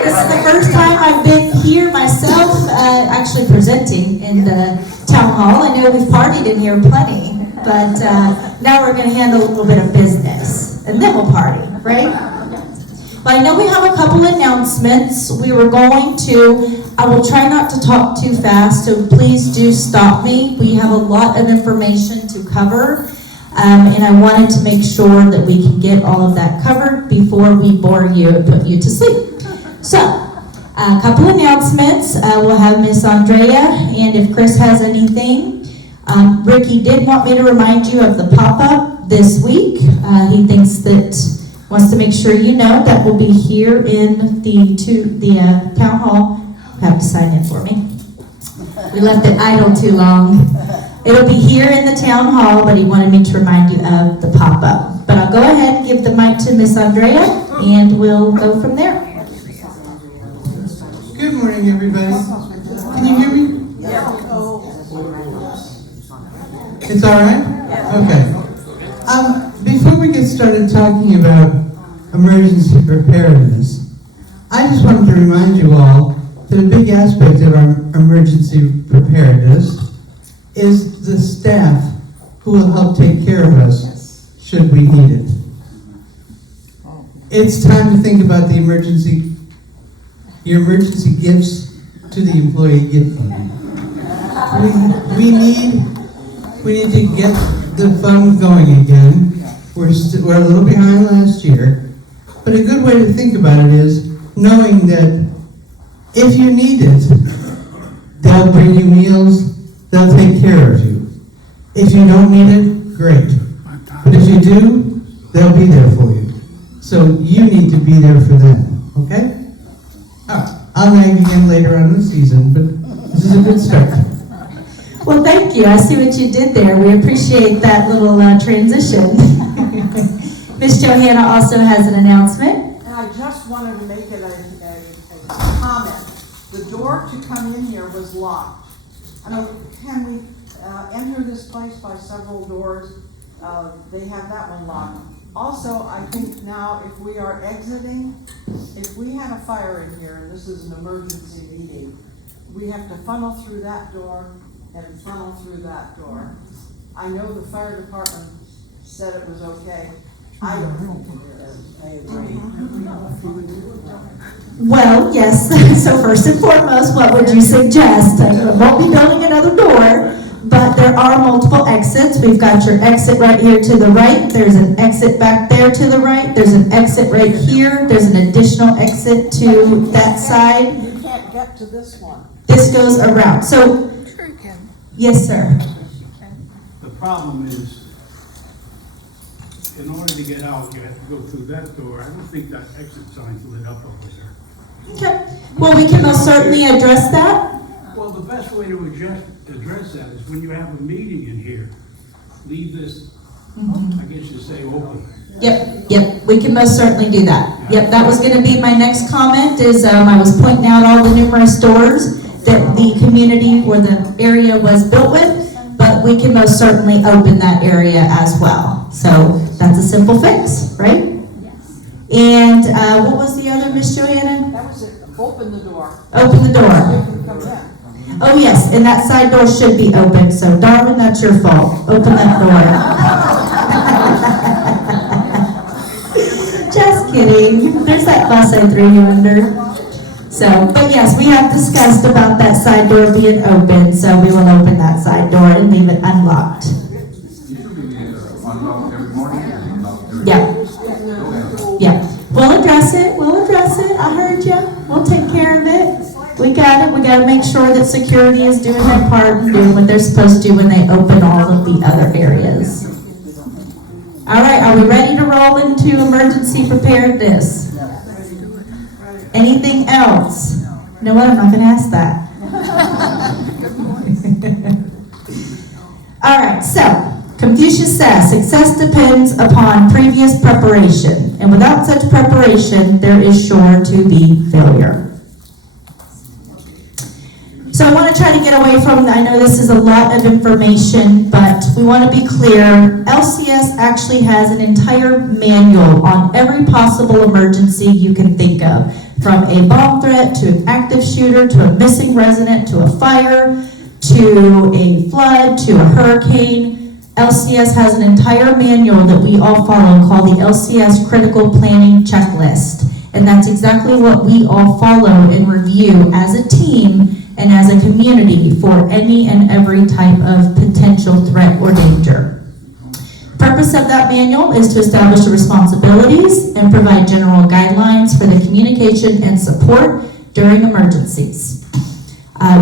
excited. This is the first time I've been here myself, actually presenting in the town hall. I know we've partied in here plenty, but now we're going to handle a little bit of business, and then we'll party, right? But I know we have a couple announcements. I will try not to talk too fast, so please do stop me. We have a lot of information to cover, and I wanted to make sure that we can get all of that covered before we bore you and put you to sleep. So, a couple announcements. We'll have Miss Andrea, and if Chris has anything. Ricky did want me to remind you of the pop-up this week. He wants to make sure you know that we'll be here in the town hall. You have to sign in for me. We left it idle too long. It'll be here in the town hall, but he wanted me to remind you of the pop-up. But I'll go ahead and give the mic to Miss Andrea, and we'll go from there. Good morning, everybody. Can you hear me? Yeah. It's all right? Okay. Before we get started talking about emergency preparedness, I just wanted to remind you all that a big aspect of our emergency preparedness is the staff who will help take care of us should we need it. It's time to think about your emergency gifts to the employee gift fund. We need to get the fund going again. We're a little behind last year, but a good way to think about it is knowing that if you need it, they'll bring you meals, they'll take care of you. If you don't need it, great. But if you do, they'll be there for you. So you need to be there for them, okay? I'll nag again later on in the season, but this is a good start. Well, thank you. I see what you did there. We appreciate that little transition. Miss Johanna also has an announcement. And I just wanted to make it a comment. The door to come in here was locked. I mean, can we enter this place by several doors? They have that one locked. Also, I think now if we are exiting, if we had a fire in here and this is an emergency meeting, we have to funnel through that door and funnel through that door. I know the fire department said it was okay. I don't think it is. I agree. Well, yes. So first and foremost, what would you suggest? I won't be building another door, but there are multiple exits. We've got your exit right here to the right. There's an exit back there to the right. There's an exit right here. There's an additional exit to that side. You can't get to this one. This goes around. So, yes, sir. The problem is, in order to get out, you have to go through that door. I don't think that exit sign's lit up over there. Okay. Well, we can most certainly address that. Well, the best way to address that is when you have a meeting in here, leave this, I guess you say, open. Yep, we can most certainly do that. Yep, that was going to be my next comment is I was pointing out all the numerous doors that the community or the area was built with, but we can most certainly open that area as well. So that's a simple fix, right? Yes. And what was the other, Miss Joanna? That was it. Open the door. Open the door. You can come in. Oh yes, and that side door should be open. So Darwin, that's your fault. Open that door. Just kidding. There's that bus I threw you under. So, but yes, we have discussed about that side door being open, so we will open that side door and leave it unlocked. Yeah. We'll address it. I heard you. We'll take care of it. We got it. We got to make sure that security is doing their part and doing what they're supposed to when they open all of the other areas. All right, are we ready to roll into emergency preparedness? Anything else? You know what? I'm not going to ask that. All right, so Confucius says, success depends upon previous preparation, and without such preparation, there is sure to be failure. So I want to try to get away from, I know this is a lot of information, but we want to be clear. LCS actually has an entire manual on every possible emergency you can think of, from a bomb threat to an active shooter to a missing resident to a fire to a flood to a hurricane. LCS has an entire manual that we all follow called the LCS Critical Planning Checklist. And that's exactly what we all follow and review as a team and as a community for any and every type of potential threat or danger. The purpose of that manual is to establish the responsibilities and provide general guidelines for the communication and support during emergencies.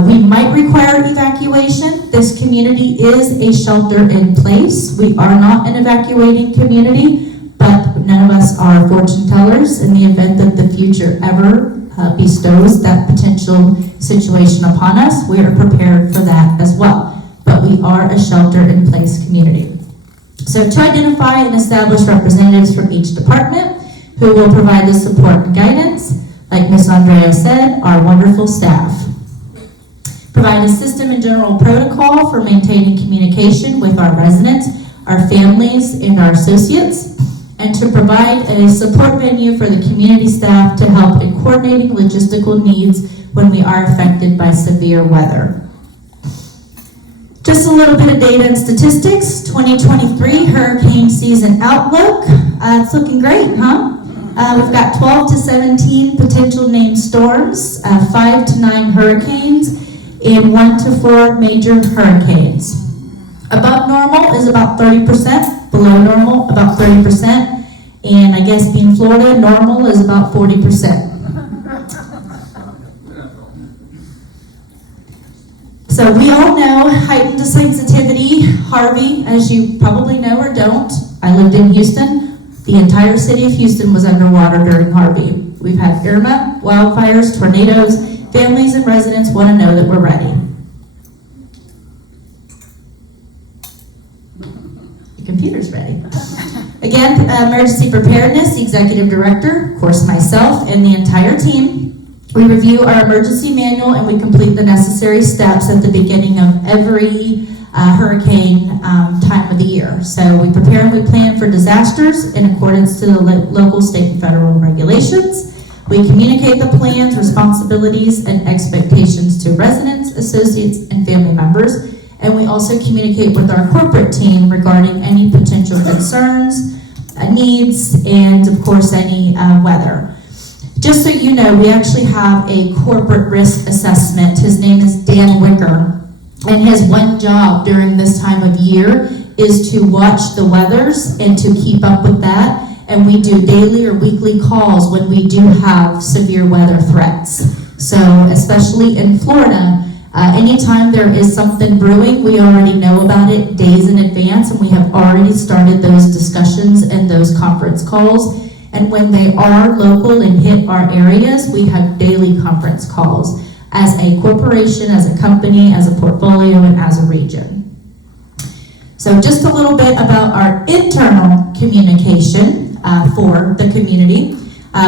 We might require evacuation. This community is a shelter in place. We are not an evacuating community, but none of us are fortune tellers. In the event that the future ever bestows that potential situation upon us, we are prepared for that as well. But we are a shelter-in-place community. So to identify and establish representatives from each department who will provide the support and guidance, like Ms. Andrea said, our wonderful staff. Provide a system and general protocol for maintaining communication with our residents, our families, and our associates, and to provide a support venue for the community staff to help in coordinating logistical needs when we are affected by severe weather. Just a little bit of data and statistics. 2023 hurricane season outlook. It's looking great, huh? We've got 12 to 17 potential named storms, 5 to 9 hurricanes, and 1 to 4 major hurricanes. Above normal is about 30%, below normal about 30%, and I guess being Florida, normal is about 40%. So we all know heightened sensitivity, Harvey, as you probably know or don't. I lived in Houston. The entire city of Houston was underwater during Harvey. We've had Irma, wildfires, tornadoes. Families and residents want to know that we're ready. The computer's ready. Again, emergency preparedness, the executive director, of course myself, and the entire team. We review our emergency manual and we complete the necessary steps at the beginning of every hurricane time of the year. So we prepare and we plan for disasters in accordance to the local, state, and federal regulations. We communicate the plans, responsibilities, and expectations to residents, associates, and family members. And we also communicate with our corporate team regarding any potential concerns, needs, and of course any weather. Just so you know, we actually have a corporate risk assessment. His name is Dan Wicker, and his one job during this time of year is to watch the weathers and to keep up with that. And we do daily or weekly calls when we do have severe weather threats. So especially in Florida, anytime there is something brewing, we already know about it days in advance, and we have already started those discussions and those conference calls. And when they are local and hit our areas, we have daily conference calls as a corporation, as a company, as a portfolio, and as a region. So just a little bit about our internal communication for the community.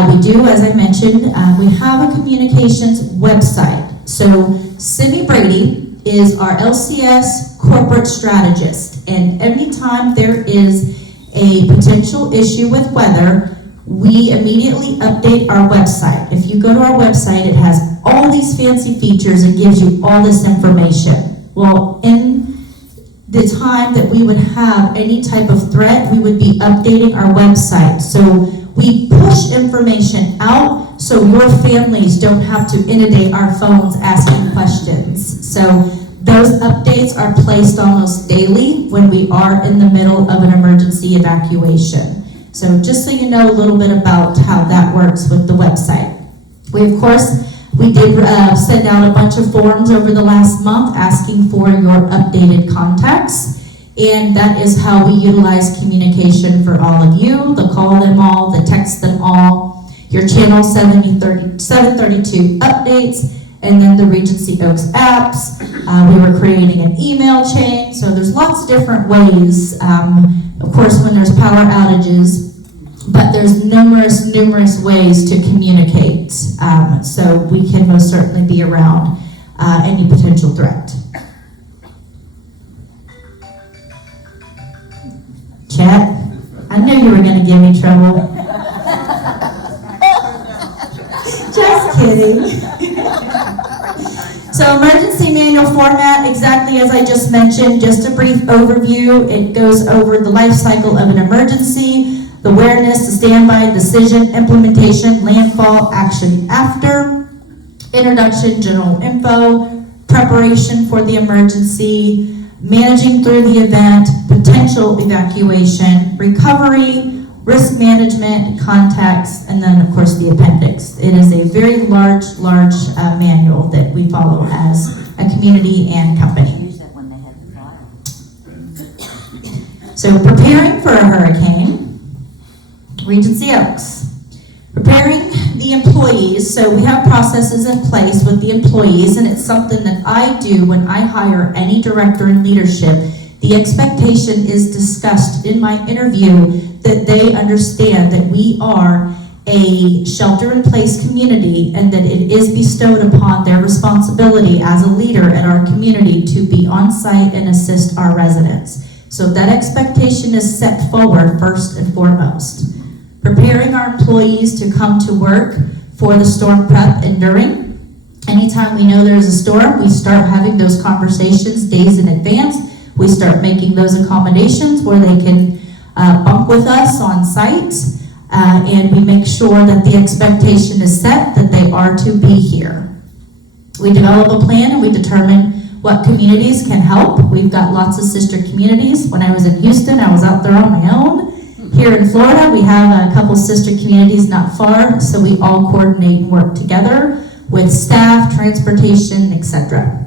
We do, as I mentioned, we have a communications website. So Simi Brady is our LCS corporate strategist, and anytime there is a potential issue with weather, we immediately update our website. If you go to our website, it has all these fancy features and gives you all this information. Well, in the time that we would have any type of threat, we would be updating our website. So we push information out so your families don't have to inundate our phones asking questions. So those updates are placed almost daily when we are in the middle of an emergency evacuation. So just so you know a little bit about how that works with the website. We did send out a bunch of forms over the last month asking for your updated contacts, and that is how we utilize communication for all of you, the call them all, the text them all, your channel 732 updates, and then the Regency Oaks apps. We were creating an email chain, so there's lots of different ways, of course when there's power outages, but there's numerous ways to communicate, so we can most certainly be around. any potential threat. Chet, I knew you were going to give me trouble. Just kidding. So emergency manual format, exactly as I just mentioned, just a brief overview. It goes over the life cycle of an emergency, the awareness, the standby, decision, implementation, landfall, action after, introduction, general info, preparation for the emergency, managing through the event, potential evacuation, recovery, risk management, context, and then of course the appendix. It is a very large manual that we follow as a community and company. Use that when they have the fire. So preparing for a hurricane, Regency Oaks. Preparing the employees, so we have processes in place with the employees, and it's something that I do when I hire any director in leadership. The expectation is discussed in my interview that they understand that we are a shelter-in-place community and that it is bestowed upon their responsibility as a leader at our community to be on site and assist our residents. So that expectation is set forward first and foremost. Preparing our employees to come to work for the storm prep and during. Anytime we know there's a storm, we start having those conversations days in advance. We start making those accommodations where they can bunk with us on site, and we make sure that the expectation is set that they are to be here. We develop a plan and we determine what communities can help. We've got lots of sister communities. When I was in Houston, I was out there on my own. Here in Florida, we have a couple sister communities not far, so we all coordinate and work together with staff, transportation, etc.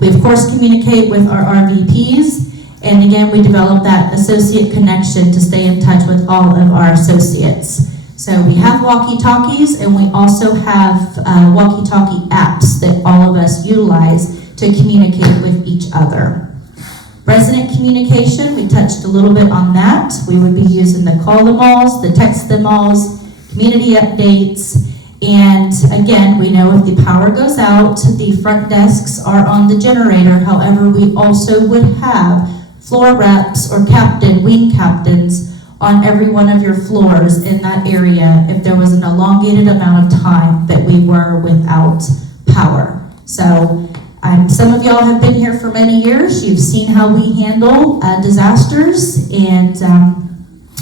We of course communicate with our RVPs, and again, we develop that associate connection to stay in touch with all of our associates. So we have walkie-talkies, and we also have walkie-talkie apps that all of us utilize to communicate with each other. Resident communication, we touched a little bit on that. We would be using the call them alls, the text them alls, community updates, and again, we know if the power goes out, the front desks are on the generator. However, we also would have floor reps or wing captains on every one of your floors in that area if there was an elongated amount of time that we were without power. So some of y'all have been here for many years. You've seen how we handle disasters, and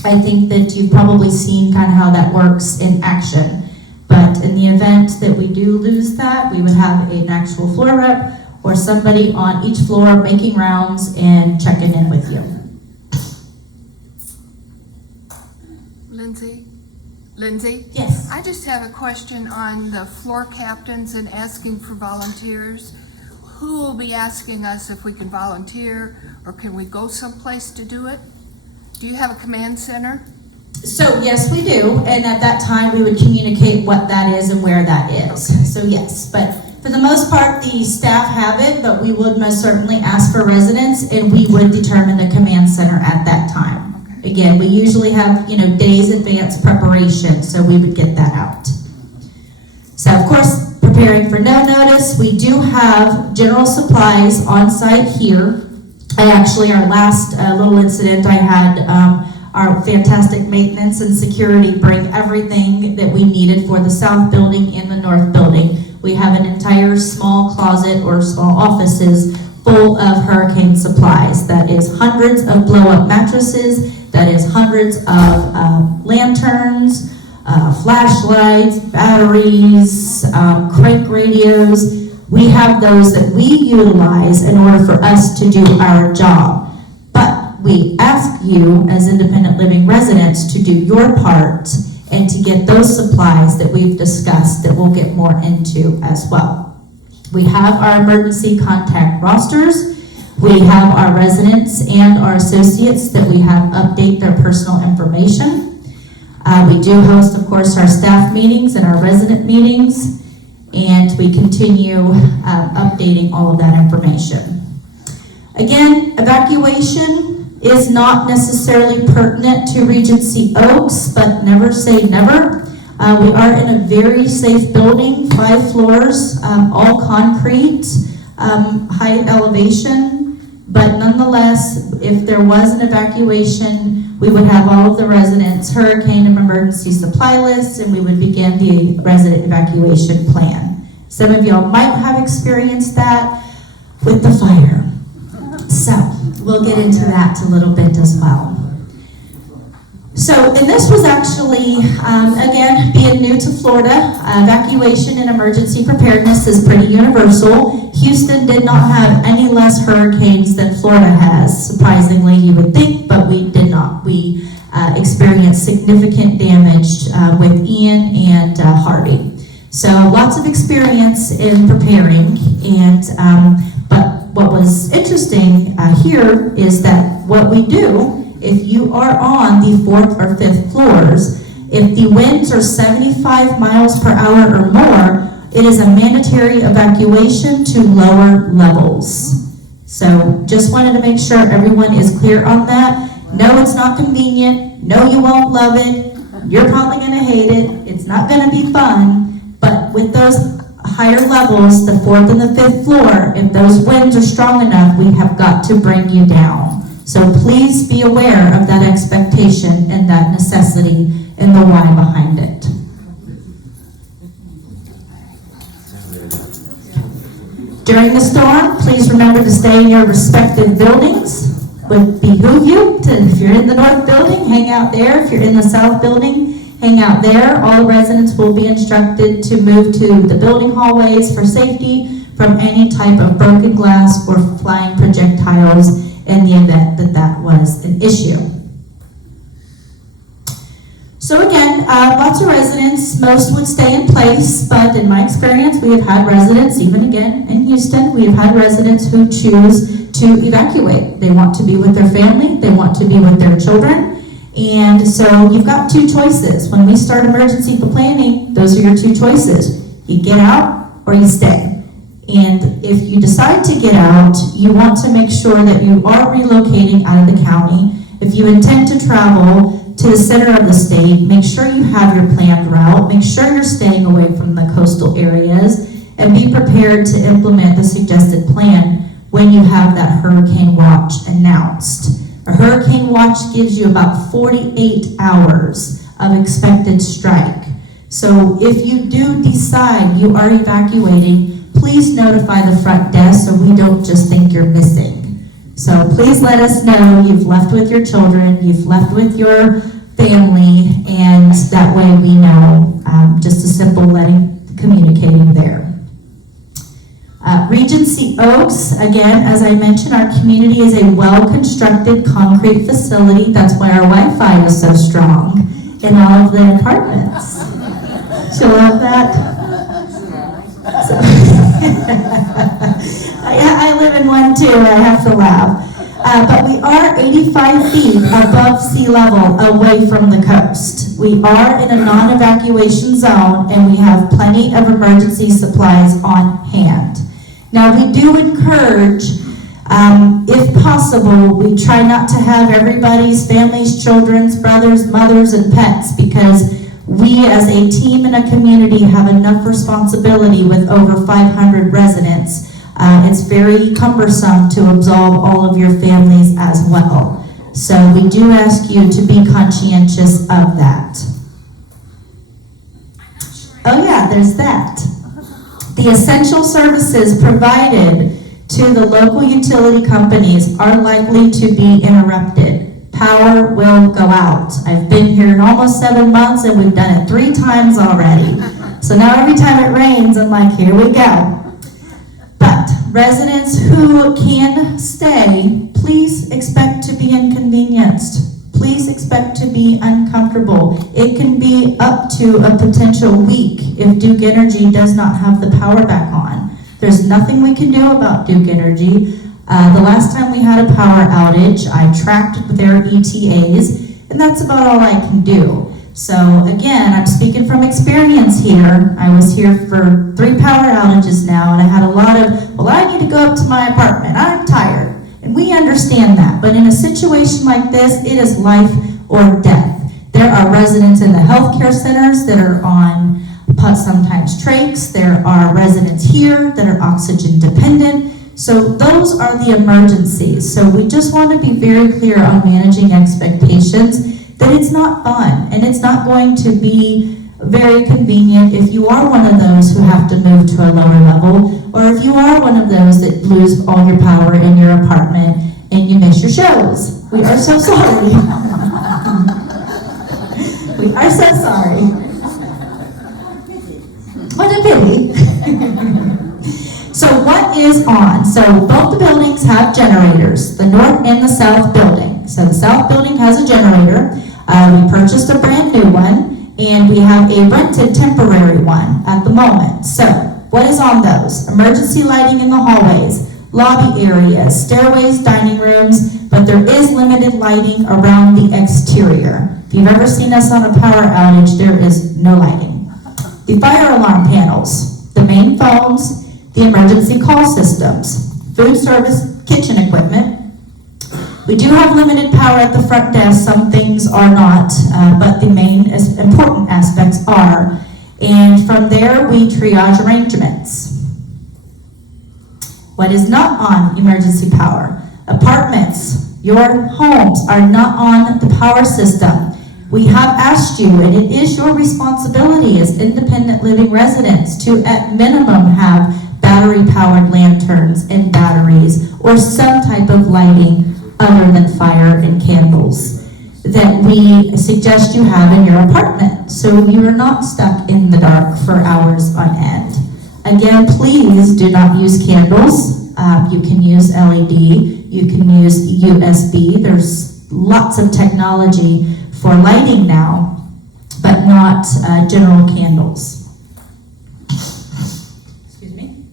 I think that you've probably seen kind of how that works in action. But in the event that we do lose that, we would have an actual floor rep or somebody on each floor making rounds and checking in with you. Lindsay? Yes. I just have a question on the floor captains and asking for volunteers. Who will be asking us if we can volunteer, or can we go someplace to do it? Do you have a command center? So yes, we do, and at that time we would communicate what that is and where that is. Okay. So yes, but for the most part, the staff have it, but we would most certainly ask for residents, and we would determine the command center at that time. Okay. Again, we usually have, days advance preparation, so we would get that out. So of course, preparing for no notice, we do have general supplies on site here. Our last little incident I had, our fantastic maintenance and security bring everything that we needed for the south building and the north building. We have an entire small closet or small offices full of hurricane supplies. That is hundreds of blow-up mattresses, that is hundreds of lanterns, flashlights, batteries, crank radios. We have those that we utilize in order for us to do our job. But we ask you as independent living residents to do your part and to get those supplies that we've discussed that we'll get more into as well. We have our emergency contact rosters. We have our residents and our associates that we have update their personal information. We do host, of course, our staff meetings and our resident meetings, and we continue updating all of that information. Again, evacuation is not necessarily pertinent to Regency Oaks, but never say never. We are in a very safe building, 5 floors, all concrete, high elevation, but nonetheless, if there was an evacuation, we would have all of the residents' hurricane and emergency supply lists, and we would begin the resident evacuation plan. Some of y'all might have experienced that with the fire. So, we'll get into that a little bit as well. So, and this was actually, again, being new to Florida, evacuation and emergency preparedness is pretty universal. Houston did not have any less hurricanes than Florida has, surprisingly, you would think, but we did not. We experienced significant damage with Ian and Harvey. So lots of experience in preparing, and but what was interesting here is that what we do, if you are on the 4th or 5th floors, if the winds are 75 miles per hour or more, it is a mandatory evacuation to lower levels. So just wanted to make sure everyone is clear on that. No, it's not convenient. No, you won't love it. You're probably going to hate it. It's not going to be fun. But with those higher levels, the 4th and the 5th floor, if those winds are strong enough, we have got to bring you down. So please be aware of that expectation and that necessity and the why behind it. During the storm, please remember to stay in your respective buildings. Would behoove you to, if you're in the north building, hang out there. If you're in the south building, hang out there. All residents will be instructed to move to the building hallways for safety from any type of broken glass or flying projectiles in the event that that was an issue. So again, lots of residents, most would stay in place, but in my experience, we have had residents, even again in Houston, we have had residents who choose to evacuate. They want to be with their family, they want to be with their children, and so you've got 2 choices. When we start emergency planning, those are your 2 choices. You get out or you stay. And if you decide to get out, you want to make sure that you are relocating out of the county. If you intend to travel to the center of the state, make sure you have your planned route. Make sure you're staying away from the coastal areas, and be prepared to implement the suggested plan when you have that hurricane watch announced. A hurricane watch gives you about 48 hours of expected strike. So if you do decide you are evacuating, please notify the front desk so we don't just think you're missing. So please let us know you've left with your children, you've left with your family, and that way we know. Just a simple communicating there. Regency Oaks, again, as I mentioned, our community is a well-constructed concrete facility. That's why our Wi-Fi is so strong in all of the apartments. She'll love that. I live in one too, I have to laugh. But we are 85 feet above sea level away from the coast. We are in a non-evacuation zone, and we have plenty of emergency supplies on hand. Now, we do encourage, if possible, we try not to have everybody's families, children's, brothers, mothers, and pets, because we as a team and a community have enough responsibility with over 500 residents. It's very cumbersome to absolve all of your families as well. So we do ask you to be conscientious of that. Oh yeah, there's that. The essential services provided to the local utility companies are likely to be interrupted. Power will go out. I've been here in almost 7 months, and we've done it 3 times already. So now every time it rains, I'm like, here we go. But residents who can stay, please expect to be inconvenienced. Please expect to be uncomfortable. It can be up to a potential week if Duke Energy does not have the power back on. There's nothing we can do about Duke Energy. The last time we had a power outage, I tracked their ETAs, and that's about all I can do. So again, I'm speaking from experience here. I was here for 3 power outages now, and I had a lot of, well, I need to go up to my apartment. I'm tired. And we understand that. But in a situation like this, it is life or death. There There are residents in the healthcare centers that are on sometimes trachs. There are residents here that are oxygen dependent. So those are the emergencies. So we just want to be very clear on managing expectations that it's not fun and it's not going to be very convenient if you are one of those who have to move to a lower level, or if you are one of those that lose all your power in your apartment and you miss your shows. We are so sorry. We are so sorry. What a pity. So what is on? So both the buildings have generators, the north and the south building. So the south building has a generator. We purchased a brand new one, and we have a rented temporary one at the moment. So what is on those? Emergency lighting in the hallways, lobby areas, stairways, dining rooms, but there is limited lighting around the exterior. If you've ever seen us on a power outage, there is no lighting. The fire alarm panels, the main phones, the emergency call systems, food service, kitchen equipment. We do have limited power at the front desk. Some things are not, but the main important aspects are. And from there, we triage arrangements. What is not on emergency power? Apartments, your homes are not on the power system. We have asked you, and it is your responsibility as independent living residents to at minimum have battery-powered lanterns and batteries or some type of lighting other than fire and candles that we suggest you have in your apartment so you're not stuck in the dark for hours on end. Again, please do not use candles. You can use LED, you can use USB. There's lots of technology for lighting now, but not general candles. Excuse me.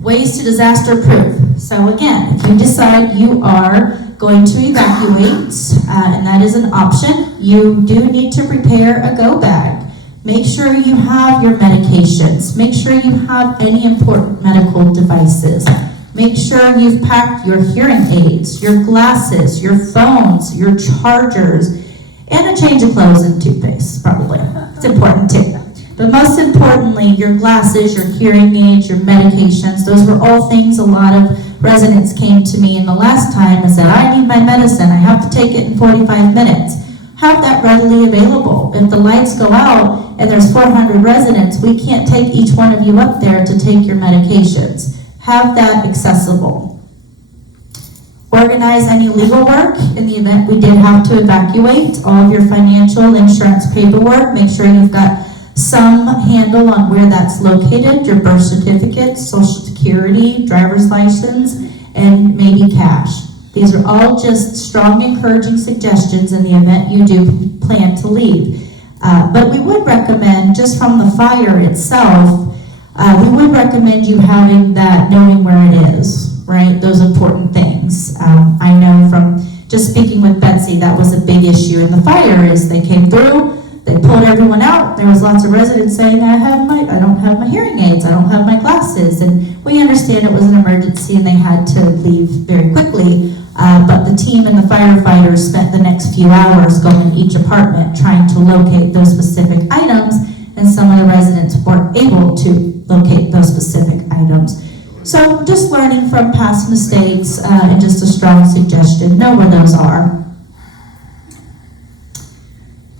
Ways to disaster proof. So again, if you decide you are going to evacuate, and that is an option, you do need to prepare a go bag. Make sure you have your medications. Make sure you have any important medical devices. Make sure you've packed your hearing aids, your glasses, your phones, your chargers, and a change of clothes and toothpaste, probably. It's important too. But most importantly, your glasses, your hearing aids, your medications, those were all things a lot of residents came to me in the last time and said, I need my medicine, I have to take it in 45 minutes. Have that readily available. If the lights go out and there's 400 residents, we can't take each one of you up there to take your medications. Have that accessible. Organize any legal work in the event we did have to evacuate. All of your financial insurance paperwork, make sure you've got some handle on where that's located, your birth certificate, social security, driver's license, and maybe cash. These are all just strong, encouraging suggestions in the event you do plan to leave. But we would recommend, just from the fire itself, we would recommend you having that, knowing where it is, right? Those important things. I know from just speaking with Betsy, that was a big issue in the fire, is they came through, they pulled everyone out. There was lots of residents saying, I don't have my hearing aids, I don't have my glasses. And we understand it was an emergency and they had to leave very quickly. But the team and the firefighters spent the next few hours going to each apartment trying to locate those specific items, and some of the residents weren't able to locate those specific items. So just learning from past mistakes, and just a strong suggestion, know where those are.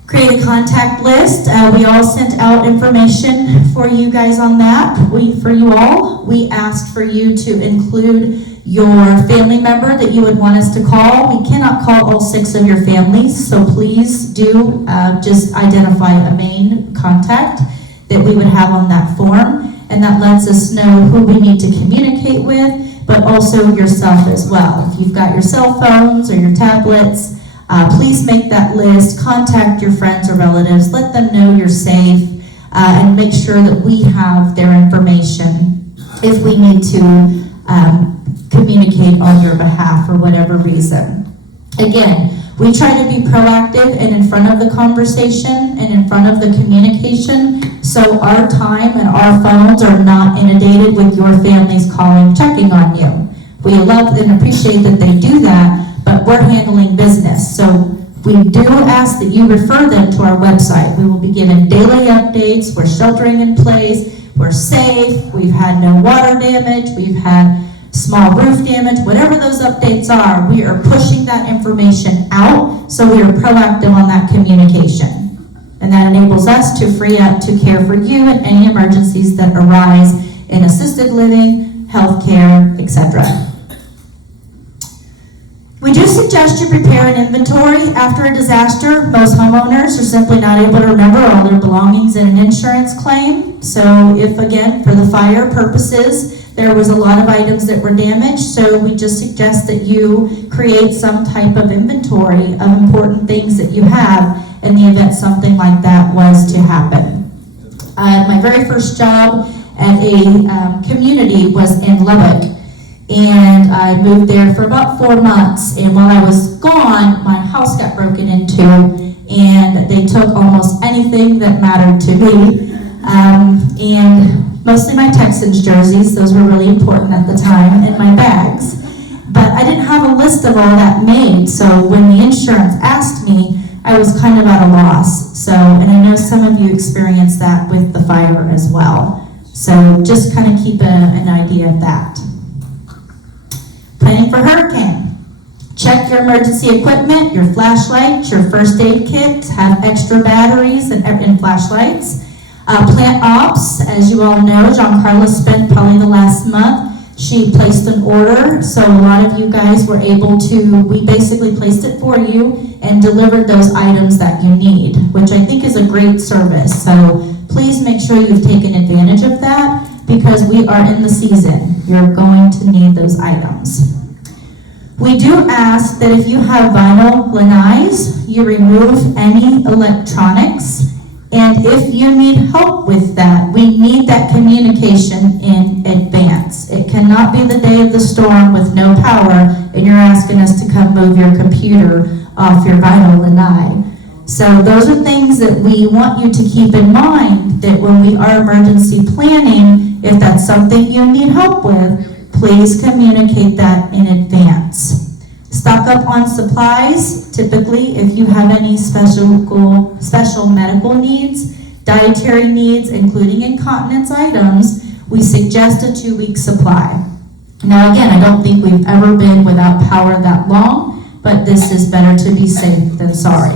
Create a contact list. We all sent out information for you guys on that. We asked for you to include your family member that you would want us to call. We cannot call all 6 of your families, so please do just identify a main contact that we would have on that form, and that lets us know who we need to communicate with, but also yourself as well. If you've got your cell phones or your tablets, please make that list, contact your friends or relatives, let them know you're safe, and make sure that we have their information if we need to communicate on your behalf for whatever reason. Again, we try to be proactive and in front of the conversation and in front of the communication, so our time and our phones are not inundated with your families calling, checking on you. We love and appreciate that they do that, but we're handling business, so We do ask that you refer them to our website. We will be given daily updates. We're sheltering in place. We're safe. We've had no water damage. We've had small roof damage. Whatever those updates are, we are pushing that information out, so we are proactive on that communication. And that enables us to free up to care for you in any emergencies that arise in assisted living, healthcare, etc. We do suggest you prepare an inventory after a disaster. Most homeowners are simply not able to remember all their belongings in an insurance claim. So if, again, for the fire purposes, there was a lot of items that were damaged, so we just suggest that you create some type of inventory of important things that you have in the event something like that was to happen. My very first job at a community was in Lubbock. And I moved there for about 4 months, and while I was gone, my house got broken into, and they took almost anything that mattered to me, and mostly my Texans jerseys. Those were really important at the time, and my bags. But I didn't have a list of all that made, so when the insurance asked me, I was kind of at a loss. So, and I know some of you experienced that with the fire as well. So just kind of keep an idea of that. Planning for hurricane. Check your emergency equipment, your flashlights, your first aid kit, have extra batteries and flashlights. Plant ops, as you all know, John Carlos spent probably the last month. She placed an order, so a lot of you guys were able to, we basically placed it for you and delivered those items that you need, which I think is a great service. So please make sure you've taken advantage of that, because we are in the season. You're going to need those items. We do ask that if you have vinyl lanais, you remove any electronics. And if you need help with that, we need that communication in advance. It cannot be the day of the storm with no power and you're asking us to come move your computer off your vinyl lanai. So those are things that we want you to keep in mind, that when we are emergency planning, if that's something you need help with, please communicate that in advance. Stock up on supplies. Typically, if you have any special medical needs, dietary needs, including incontinence items, we suggest a 2-week supply. Now again, I don't think we've ever been without power that long, but this is better to be safe than sorry.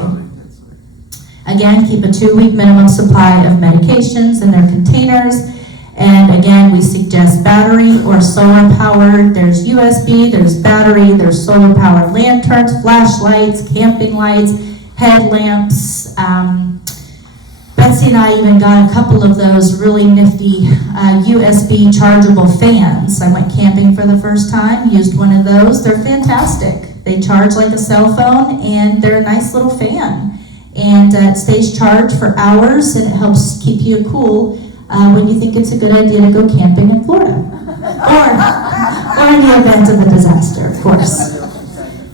Again, keep a 2-week minimum supply of medications in their containers. And again, we suggest battery or solar powered. There's USB, there's battery, there's solar powered lanterns, flashlights, camping lights, headlamps. Betsy and I even got a couple of those really nifty USB chargeable fans. I went camping for the first time, used one of those. They're fantastic. They charge like a cell phone, and they're a nice little fan. And it stays charged for hours, and it helps keep you cool when you think it's a good idea to go camping in Florida. Or in the event of a disaster, of course.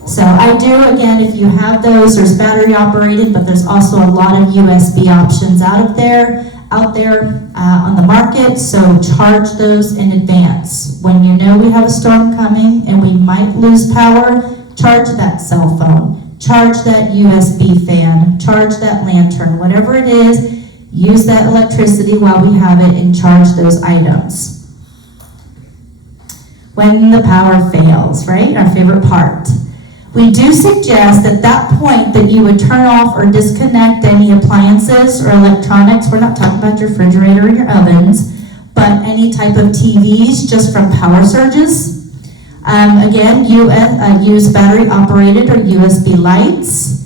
So I do, again, if you have those, there's battery operated, but there's also a lot of USB options out there on the market, so charge those in advance. When you know we have a storm coming and we might lose power, charge that cell phone, charge that USB fan, charge that lantern, whatever it is. Use that electricity while we have it and charge those items. When the power fails, right? Our favorite part. We do suggest at that point that you would turn off or disconnect any appliances or electronics. We're not talking about your refrigerator or your ovens, but any type of TVs just from power surges. Again, use battery operated or USB lights.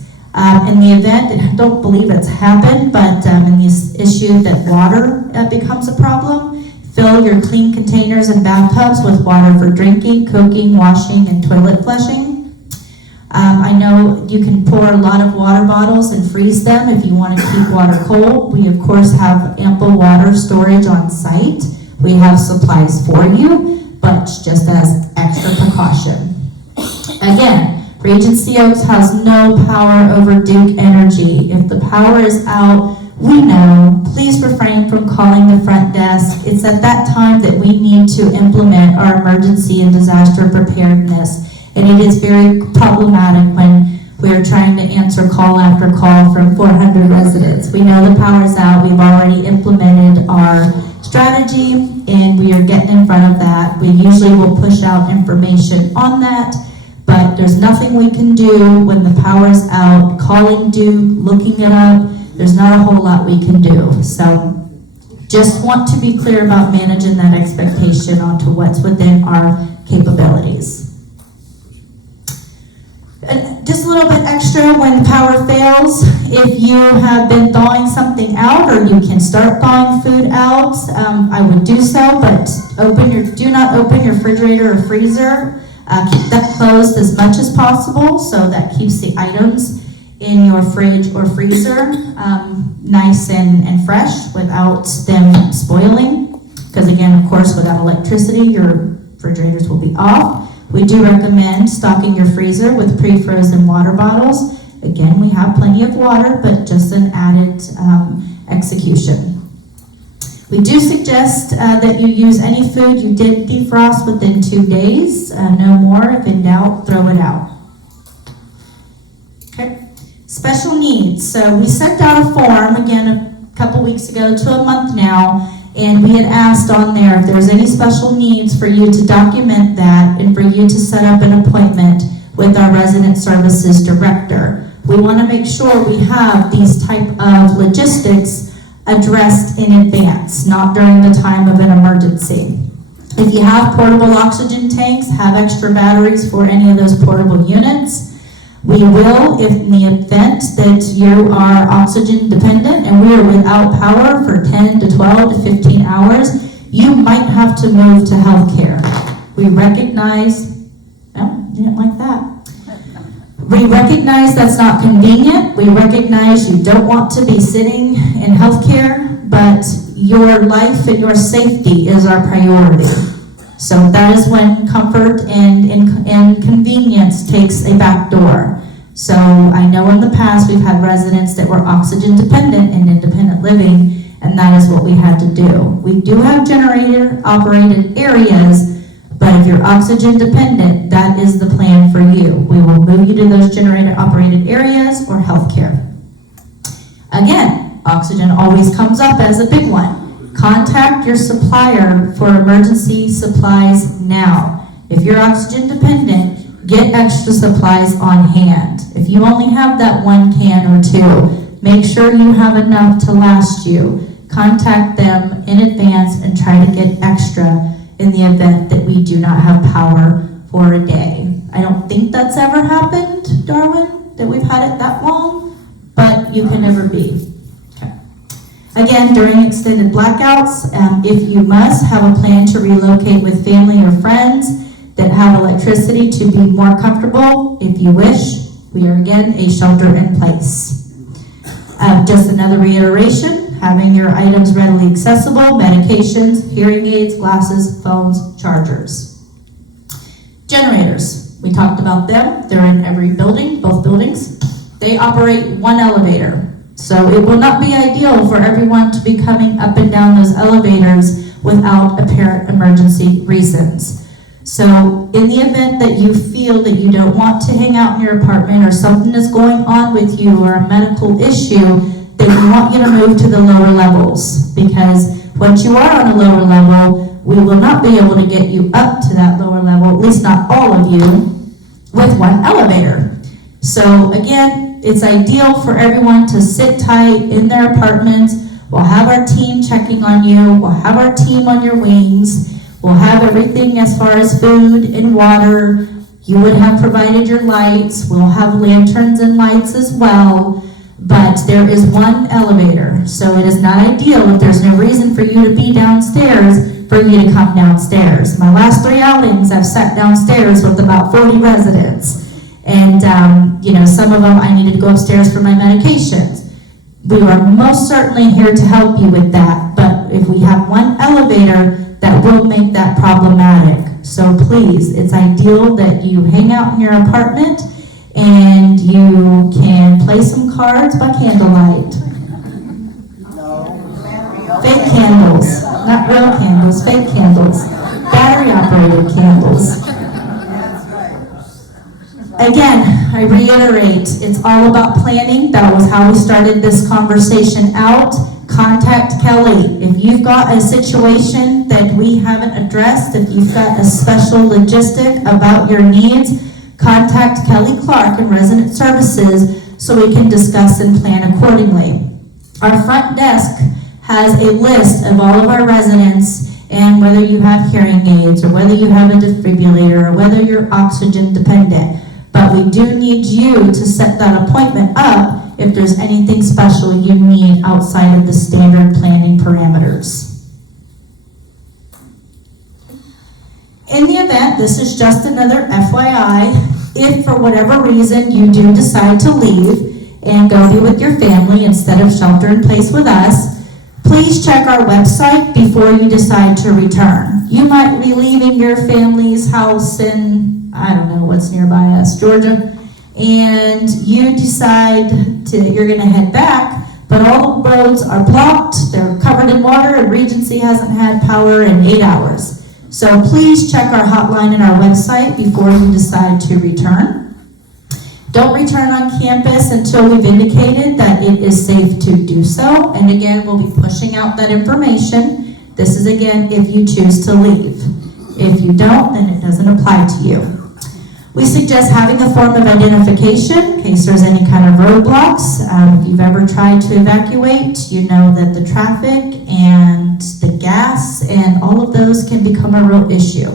In the event, I don't believe it's happened, but in this issue that water becomes a problem, fill your clean containers and bathtubs with water for drinking, cooking, washing, and toilet flushing. I know you can pour a lot of water bottles and freeze them if you want to keep water cold. We, of course, have ample water storage on site. We have supplies for you, but just as extra precaution. Again, Regency Oaks has no power over Duke Energy. If the power is out, we know. Please refrain from calling the front desk. It's at that time that we need to implement our emergency and disaster preparedness. And it is very problematic when We are trying to answer call after call from 400 residents. We know the power's out. We've already implemented our strategy, and we are getting in front of that. We usually will push out information on that, but there's nothing we can do when the power's out. Calling Duke, looking it up, there's not a whole lot we can do. So just want to be clear about managing that expectation onto what's within our capabilities. Just a little bit extra when power fails, if you have been thawing something out, or you can start thawing food out, I would do so, but do not open your refrigerator or freezer. Keep that closed as much as possible, so that keeps the items in your fridge or freezer nice and fresh without them spoiling. Because again, of course, without electricity, your refrigerators will be off. We do recommend stocking your freezer with pre-frozen water bottles. Again, we have plenty of water, but just an added execution. We do suggest that you use any food you did defrost within 2 days. No more. If in doubt, throw it out. Okay. Special needs. So we sent out a form, again, a couple weeks ago to a month now, and we had asked on there if there's any special needs for you to document that and for you to set up an appointment with our resident services director. We want to make sure we have these type of logistics addressed in advance, not during the time of an emergency. If you have portable oxygen tanks, have extra batteries for any of those portable units. We will, if in the event that you are oxygen dependent and we are without power for 10 to 12 to 15 hours, you might have to move to healthcare. We recognize, oh, you didn't like that. We recognize that's not convenient. We recognize you don't want to be sitting in healthcare, but your life and your safety is our priority. So that is when comfort and convenience takes a back door. So I know in the past we've had residents that were oxygen dependent and independent living, and that is what we had to do. We do have generator operated areas, but if you're oxygen dependent, that is the plan for you. We will move you to those generator operated areas or healthcare. Again, oxygen always comes up as a big one. Contact your supplier for emergency supplies now. If you're oxygen dependent, get extra supplies on hand. If you only have that 1 can or 2, make sure you have enough to last you. Contact them in advance and try to get extra in the event that we do not have power for a day. I don't think that's ever happened, Darwin, that we've had it that long, but you can never be. Again, during extended blackouts, if you must, have a plan to relocate with family or friends that have electricity to be more comfortable. If you wish, we are again a shelter in place. Just another reiteration, having your items readily accessible, medications, hearing aids, glasses, phones, chargers. Generators, we talked about them. They're in every building, both buildings. They operate 1 elevator. So it will not be ideal for everyone to be coming up and down those elevators without apparent emergency reasons. So in the event that you feel that you don't want to hang out in your apartment or something is going on with you or a medical issue, then we want you to move to the lower levels, because once you are on a lower level, we will not be able to get you up to that lower level, at least not all of you, with 1 elevator. So again, it's ideal for everyone to sit tight in their apartments. We'll have our team checking on you. We'll have our team on your wings. We'll have everything as far as food and water. You would have provided your lights. We'll have lanterns and lights as well. But there is 1 elevator. So it is not ideal if there's no reason for you to be downstairs for you to come downstairs. My last 3 outings, I've sat downstairs with about 40 residents. And, some of them I needed to go upstairs for my medications. We are most certainly here to help you with that. But if we have 1 elevator, that will make that problematic. So please, it's ideal that you hang out in your apartment and you can play some cards by candlelight. Fake candles, not real candles, fake candles. Battery operated candles. Again, I reiterate, it's all about planning. That was how we started this conversation out. Contact Kelly. If you've got a situation that we haven't addressed, if you've got a special logistic about your needs, contact Kelly Clark in Resident Services so we can discuss and plan accordingly. Our front desk has a list of all of our residents, and whether you have hearing aids or whether you have a defibrillator or whether you're oxygen dependent. But we do need you to set that appointment up if there's anything special you need outside of the standard planning parameters. In the event, this is just another FYI, if for whatever reason you do decide to leave and go be with your family instead of shelter in place with us, please check our website before you decide to return. You might be leaving your family's house in, I don't know what's nearby us, Georgia, and you decide you're gonna head back, but all the roads are blocked, they're covered in water, and Regency hasn't had power in 8 hours. So please check our hotline and our website before you decide to return. Don't return on campus until we've indicated that it is safe to do so. And again, we'll be pushing out that information. This is again, if you choose to leave. If you don't, then it doesn't apply to you. We suggest having a form of identification in case there's any kind of roadblocks. If you've ever tried to evacuate, you know that the traffic and the gas and all of those can become a real issue.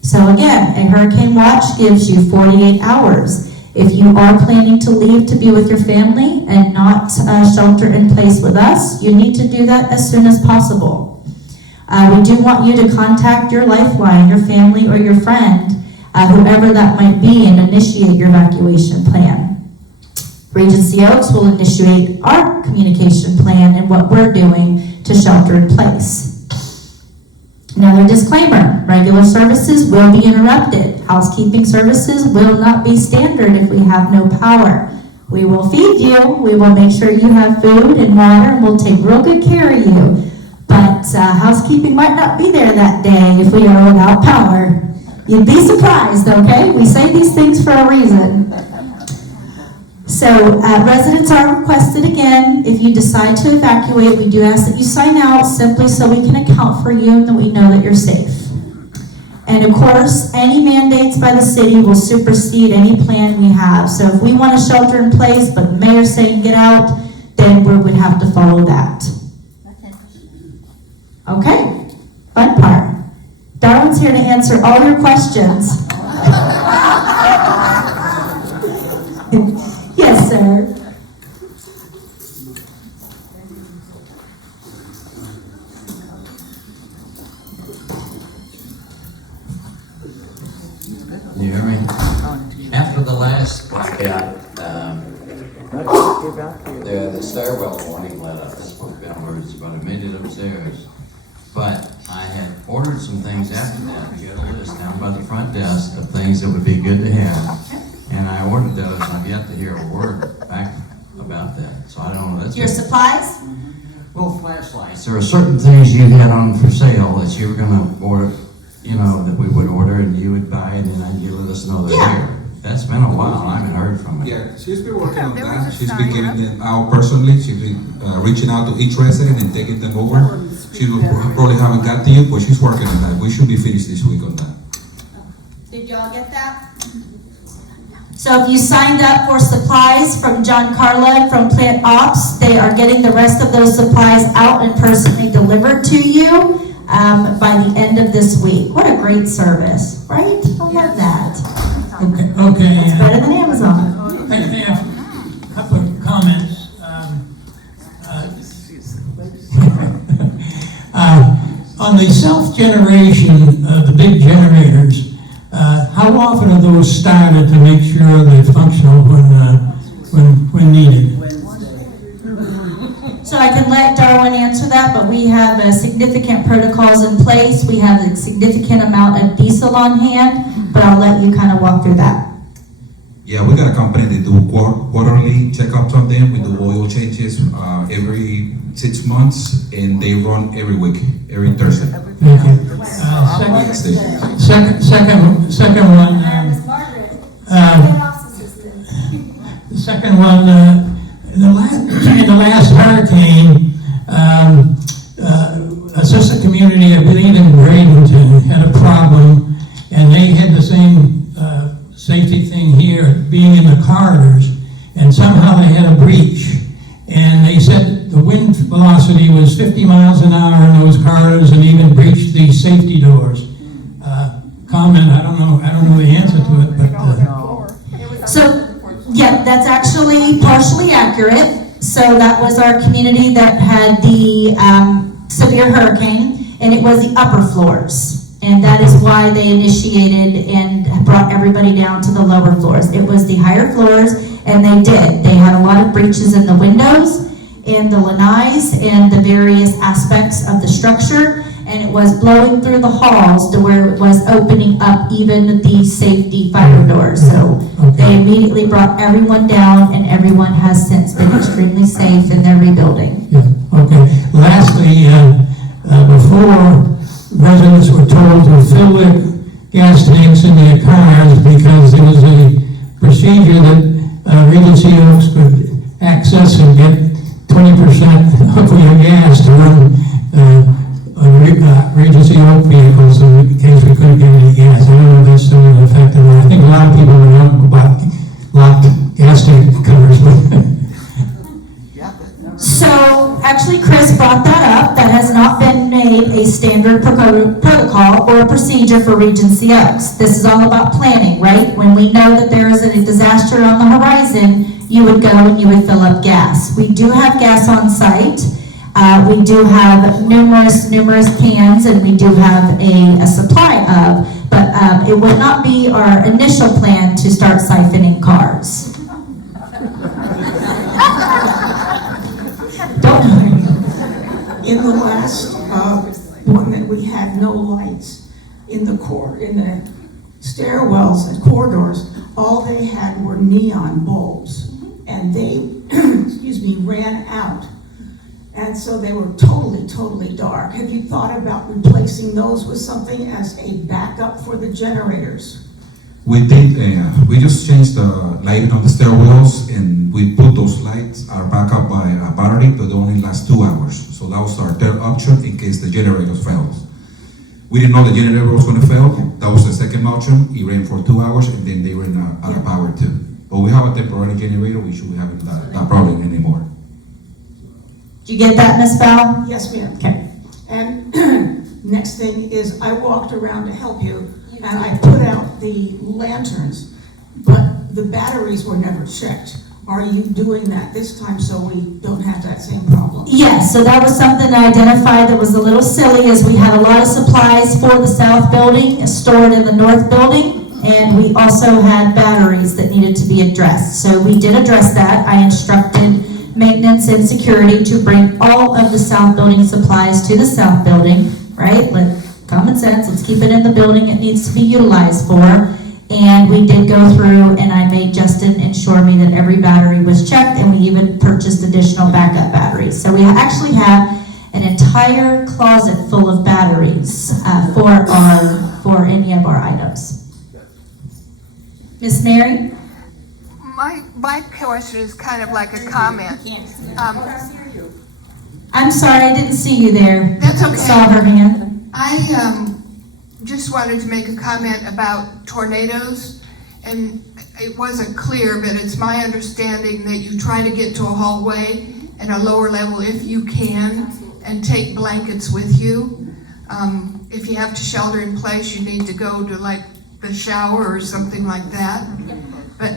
So again, a hurricane watch gives you 48 hours. If you are planning to leave to be with your family and not shelter in place with us, you need to do that as soon as possible. We do want you to contact your lifeline, your family, or your friend, whoever that might be, and initiate your evacuation plan. Regency Oaks will initiate our communication plan and what we're doing to shelter in place. Another disclaimer, regular services will be interrupted. Housekeeping services will not be standard if we have no power. We will feed you, we will make sure you have food and water, and we'll take real good care of you. But housekeeping might not be there that day if we are without power. You'd be surprised, okay? We say these things for a reason. So residents are requested again, if you decide to evacuate, we do ask that you sign out simply so we can account for you and that we know that you're safe. And of course, any mandates by the city will supersede any plan we have. So if we want a shelter in place, but the mayor's saying get out, then we would have to follow that. Okay, fun part. Darwin's here to answer all your questions. Yes, sir. You hear me? After the last blackout, the stairwell warning let up. That's what it's about a minute upstairs. But I had ordered some things after that. We got a list down by the front desk of things that would be good to have. And I ordered those, and I've yet to hear a word back about that. So I don't know. That's Your supplies? well, flashlights. There are certain things you had on for sale that you were going to order, you know, that we would order and you would buy it, and then you let us know they're here. That's been a while, and I haven't heard from it. Yeah, she's been working on There was that. a She's sign been up. getting them out personally. She's been reaching out to each resident and taking them over. She probably haven't got to you, but she's working on that. We should be finished this week on that. Did y'all get that? So if you signed up for supplies from John Carla from Plant Ops, they are getting the rest of those supplies out and personally delivered to you by the end of this week. What a great service, right? I love that. Okay. It's better than Amazon. I have a couple of comments. On the self-generation, the big generators, how often are those started to make sure they're functional when needed? So I can let Darwin answer that, but we have significant protocols in place. We have a significant amount of diesel on hand, but I'll let you kind of walk through that. Yeah, we got a company that do quarterly checkups on them. We do oil changes every 6 months, and they run every week, every Thursday. Thank you. Second one, The second one, in the last hurricane, a sister community, I believe in Bradenton, had a problem, and they had the same safety thing here, being in the corridors, and somehow they had a breach. And they said the wind velocity was 50 miles an hour in those corridors and even breached the safety doors. Comment, I don't know the answer to it, but... So, yeah, that's actually partially accurate. So that was our community that had the severe hurricane, and it was the upper floors. And that is why they initiated and brought everybody down to the lower floors. It was the higher floors, and they did. They had a lot of breaches in the windows and the lanais and the various aspects of the structure, and it was blowing through the halls to where it was opening up even the safety fire doors. So they immediately brought everyone down, and everyone has since been extremely safe in their rebuilding. Yeah, okay. Lastly, before residents were told to fill their gas tanks in their cars because there was a procedure that Regency Oaks could access and get 20% of your gas to run Regency Oak vehicles in case we couldn't get any gas. I don't know if that's still in effect or not. I think a lot of people would know about locked gas tank covers. So, actually, Chris brought that up. That has not been made a standard protocol or a procedure for Regency Oaks. This is all about planning, right? When we know that there is a disaster on the horizon, you would go and you would fill up gas. We do have gas on site. We do have numerous cans, and we do have a supply of, but it would not be our initial plan to start siphoning cars. In the last one that we had no lights in the stairwells and corridors, all they had were neon bulbs, and they, ran out. And so they were totally dark. Have you thought about replacing those with something as a backup for the generators? We did, we just changed the lighting on the stairwells, and we put those lights, our backup by a battery, but they only last 2 hours. So that was our third option in case the generator fails. We didn't know the generator was going to fail. That was the second option. It ran for 2 hours, and then they ran out of power too. But we have a temporary generator. We shouldn't have that problem anymore. Did you get that, Ms. Val? Yes, ma'am. Okay. And next thing is, I walked around to help you, and I put out the lanterns, but the batteries were never checked. Are you doing that this time so we don't have that same problem? Yes, so that was something I identified that was a little silly, as we had a lot of supplies for the south building stored in the north building, and we also had batteries that needed to be addressed. So we did address that. I instructed maintenance and security to bring all of the south building supplies to the south building, right? Common sense, let's keep it in the building it needs to be utilized for. And we did go through, and I made Justin ensure me that every battery was checked, and we even purchased additional backup batteries. So we actually have an entire closet full of batteries for any of our items. Miss Mary? My question is kind of like a comment. I'm sorry, I didn't see you there. That's okay. Saw her hand. I just wanted to make a comment about tornadoes, and it wasn't clear, but it's my understanding that you try to get to a hallway and a lower level if you can, and take blankets with you. If you have to shelter in place, you need to go to like the shower or something like that. But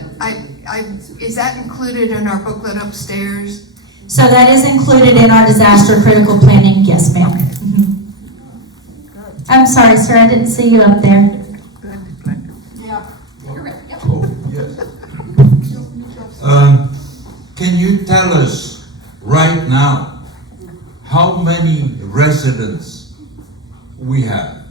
is that included in our booklet upstairs? So that is included in our disaster critical planning, yes, ma'am. I'm sorry, sir, I didn't see you up there. Cool, yes. Can you tell us right now how many residents we have?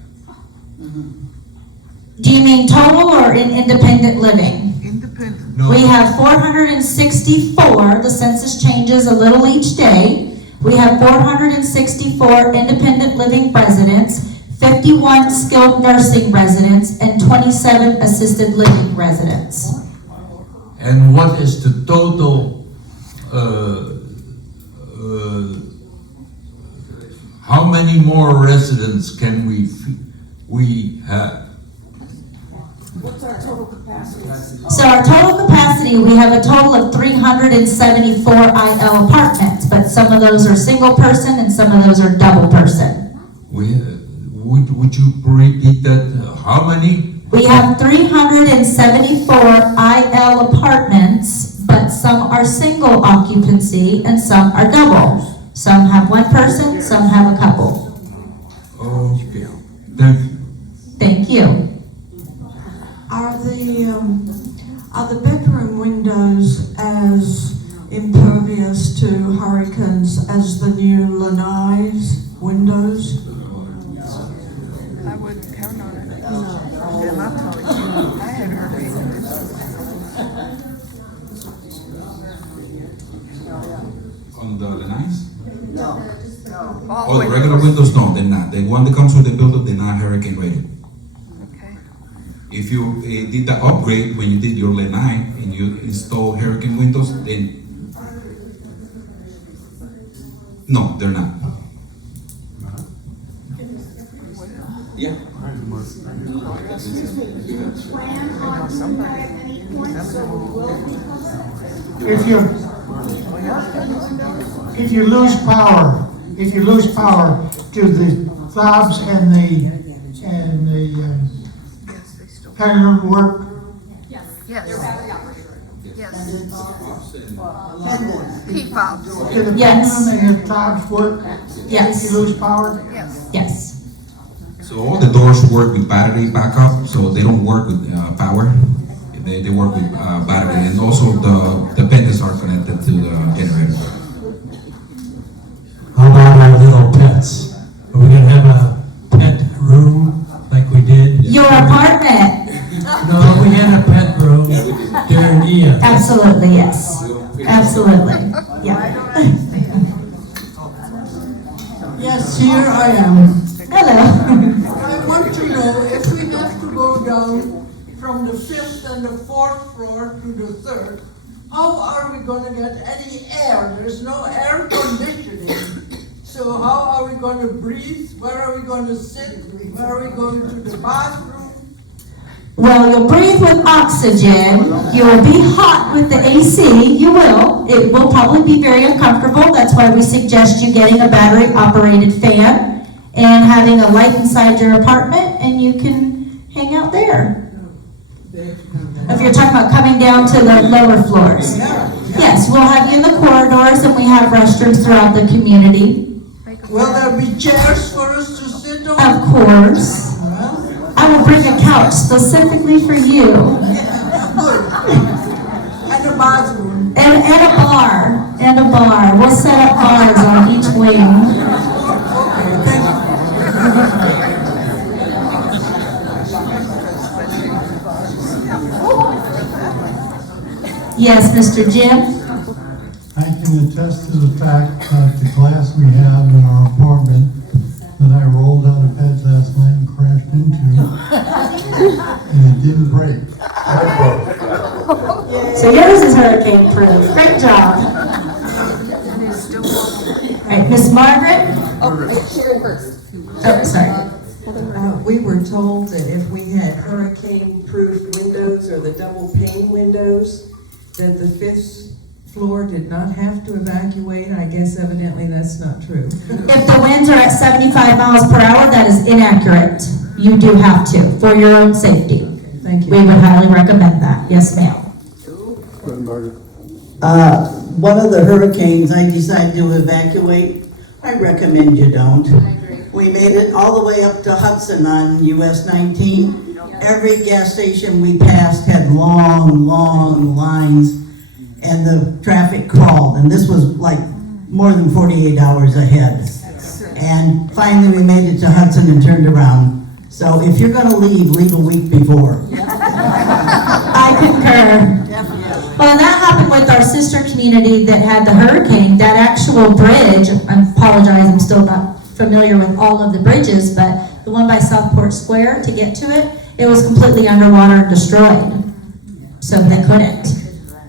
Do you mean total or in independent living? Independent. No. We have 464, the census changes a little each day. We have 464 independent living residents. 51 skilled nursing residents, and 27 assisted living residents. And what is the total, how many more residents can we have? What's our total capacity? So our total capacity, we have a total of 374 IL apartments, but some of those are single person and some of those are double person. Would you repeat that? How many? We have 374 IL apartments, but some are single occupancy and some are double. Some have one person, some have a couple. Okay, thank you. Thank you. Are the bedroom windows as impervious to hurricanes as the new lanai's windows? I wouldn't count on it. And I'm telling you, I had hurricanes. On the lines? All Oh, the regular windows, no, they're not. The one that comes with the builder, they're not hurricane rated. Okay. If you did the upgrade when you did your lanai and you install hurricane windows, then no, they're not. Yeah. If you lose power to the fobs and the pattern work, Yes. Yes. Key fobs. do the Yes. pendulum and the fobs work? Yes. If you lose power? Yes. Yes. So all the doors work with battery backup, so they don't work with power. They work with battery, and also the pendants are connected to the generator. How about our little pets? Are we gonna have a pet room like we did? Your apartment. No, we had a pet room during Ia. Absolutely, yes. Absolutely. Yeah. Yes, here I am. Hello. I want to know if we have to go down from the 5th and the 4th floor to the 3rd, how are we going to get any air? There's no air conditioning. So how are we going to breathe? Where are we going to sit? Where are we going to the bathroom? Well, you'll breathe with oxygen. You'll be hot with the AC. You will. It will probably be very uncomfortable. That's why we suggest you getting a battery-operated fan and having a light inside your apartment, and you can hang out there. If you're talking about coming down to the lower floors. Yes, we'll have you in the corridors, and we have restrooms throughout the community. Will there be chairs for us to sit on? Of course. I will bring a couch specifically for you. Good. And a bathroom. And a bar. And a bar. We'll set up bars on each wing. Okay, thank you. Yes, Mr. Jim? I can attest to the fact that the glass we have in our apartment that I rolled out of bed last night and crashed into, and it didn't break. So yours is hurricane proof. Great job. All right, Miss Margaret? Sharon first. Oh, sorry. We were told that if we had hurricane-proof windows or the double pane windows, that the 5th floor did not have to evacuate. I guess evidently that's not true. If the winds are at 75 miles per hour, that is inaccurate. You do have to, for your own safety. Thank you. We would highly recommend that. Yes, ma'am. One of the hurricanes, I decided to evacuate. I recommend you don't. We made it all the way up to Hudson on US 19. Every gas station we passed had long, long lines, and the traffic crawled, and this was like more than 48 hours ahead. And finally we made it to Hudson and turned around. So if you're gonna leave a week before. I concur. Well, and that happened with our sister community that had the hurricane. That actual bridge, I apologize, I'm still not familiar with all of the bridges, but the one by Southport Square, to get to it, it was completely underwater and destroyed. So they couldn't.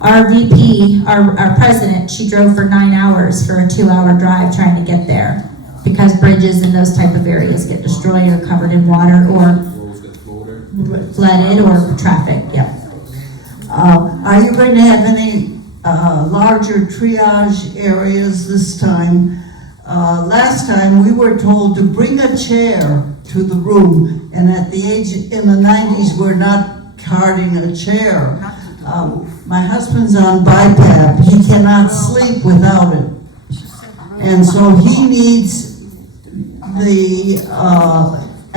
Our VP, our president, she drove for 9 hours for a 2-hour drive trying to get there because bridges in those type of areas get destroyed or covered in water or flooded or traffic, yep. Are you going to have any larger triage areas this time? Last time, we were told to bring a chair to the room, and at the age, in the 90s, we're not carting a chair. My husband's on BiPAP. He cannot sleep without it. And so he needs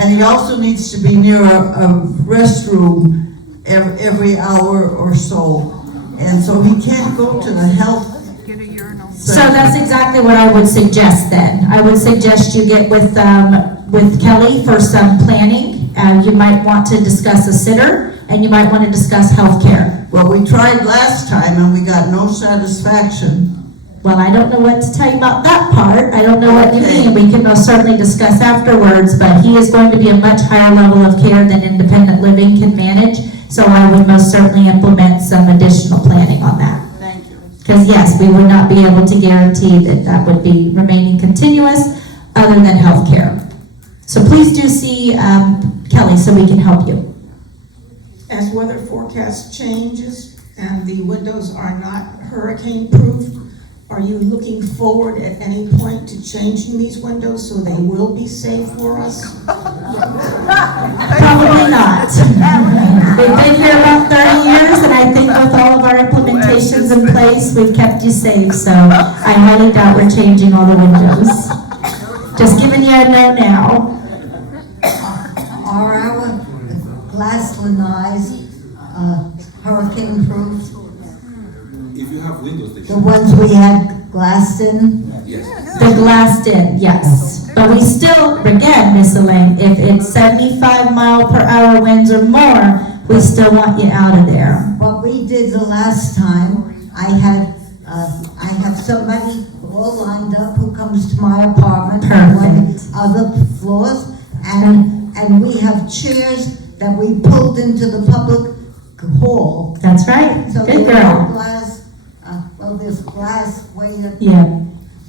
and he also needs to be near a restroom every hour or so. And so he can't go to the health. So that's exactly what I would suggest then. I would suggest you get with Kelly for some planning. You might want to discuss a sitter, and you might want to discuss healthcare. Well, we tried last time and we got no satisfaction. Well, I don't know what to tell you about that part. I don't know what you mean. We can most certainly discuss afterwards, but he is going to be a much higher level of care than independent living can manage. So I would most certainly implement some additional planning on that. Thank you. Because yes, we would not be able to guarantee that that would be remaining continuous other than health care. So please do see Kelly so we can help you. As weather forecast changes and the windows are not hurricane-proof, are you looking forward at any point to changing these windows so they will be safe for us? Probably not. We've been here about 30 years, and I think with all of our implementations in place, we've kept you safe, so I highly doubt we're changing all the windows. Just giving you a no now. Are our glass lanais hurricane-proof? If you have windows, they The ones we had glassed in? Yes. The glassed in, yes. But we still, again, Miss Elaine, if it's 75-mile-per-hour winds or more, we still want you out of there. What we did the last time, I have somebody all lined up who comes to my apartment from one of the other floors, and we have chairs that we pulled into the public hall. That's right. So Good there girl. was glass, there's glass way up. Yeah.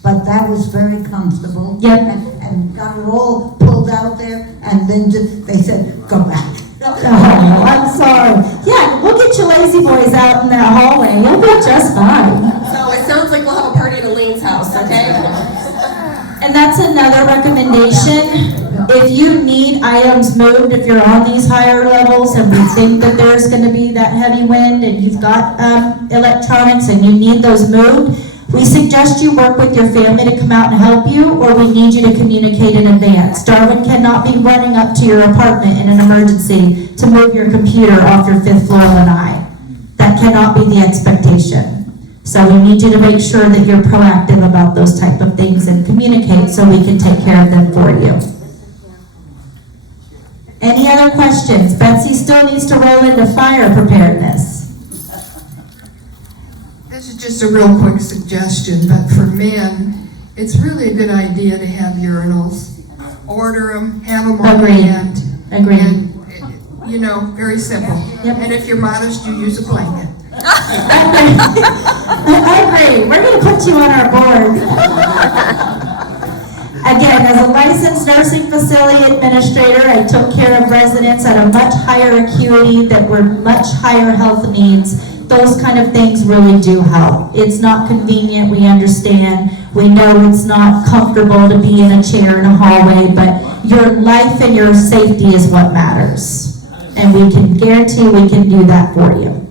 But that was very comfortable. Yep. And got it all pulled out there, and then they said, go back. Oh, I'm sorry. Yeah, we'll get you lazy boys out in that hallway. You'll be just fine. So it sounds like we'll have a party at Elaine's house, okay? And that's another recommendation. If you need items moved, if you're on these higher levels and we think that there's going to be that heavy wind and you've got electronics and you need those moved, we suggest you work with your family to come out and help you, or we need you to communicate in advance. Darwin cannot be running up to your apartment in an emergency to move your computer off your 5th floor lanai. That cannot be the expectation. So we need you to make sure that you're proactive about those type of things and communicate so we can take care of them for you. Any other questions? Betsy still needs to roll into fire preparedness. This is just a real quick suggestion, but for men, it's really a good idea to have urinals. Order them, have them on hand. Agreed. And, you know, very simple. Yep. And if you're modest, you use a blanket. I agree. We're going to put you on our board. Again, as a licensed nursing facility administrator, I took care of residents at a much higher acuity that were much higher health needs. Those kind of things really do help. It's not convenient, we understand. We know it's not comfortable to be in a chair in a hallway, but your life and your safety is what matters. And we can guarantee we can do that for you.